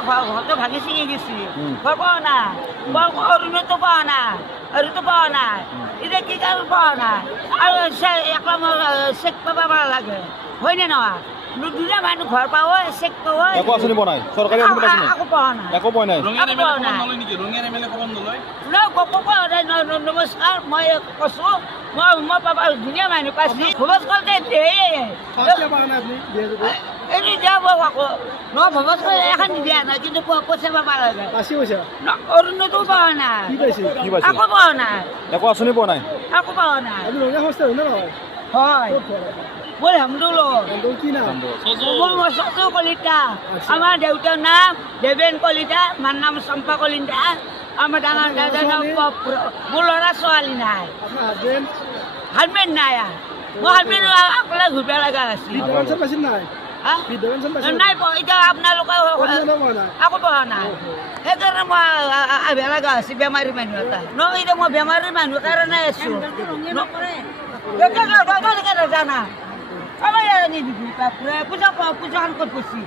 ঘৰটো ভাঙি চিঙি গেছি ঘৰ পোৱা নাই অৰুণতো পোৱা নাই অৰুণতো পোৱা নাই এতিয়া কি কাৰণ পোৱা নাই আৰু একলা চেক পাব লাগে হয়নে নহয় দুটা মানুহ ঘৰ পাব চেক পাব একো আঁচনি পোৱা নাই চৰকাৰী আঁচনি পাইছে একো পোৱা নাই একো পোৱা নাই নমস্কাৰ মই কৈছোঁ মই পাবা ধুনীয়া মানুহ পাইছোঁ ভৱজ কলতে এইটো দিয়াব আকৌ নহয় ভৱজ কল এখন দিয়া নাই কিন্তু পইচা পাব লাগে অৰুণতো পোৱা নাই কি পাইছে একো পোৱা নাই একো আঁচনি পোৱা নাই একো পোৱা নাই হয় মই হেমদুল মই সজু কলিতা আমাৰ দেউতাৰ নাম দেৱেন কলিতা মাৰ নাম চম্পা কলিতা আমাৰ ডাঙৰ দাদাৰ নাম মোৰ ল'ৰা ছোৱালী নাই হাজবেণ্ড নাই মই হাজবেণ্ড অকলে ঘূৰিব লগা আছিল নাই এতিয়া আপোনালোকে একো পোৱা নাই সেইকাৰণে মই আহিব লগা হৈছে বেমাৰী মানুহ এটা নহয় এতিয়া মই বেমাৰী মানুহ কাৰণে আছোঁ জানা আমাৰ ইয়াত নিদিবি পূজাখন ক'ত পৰছি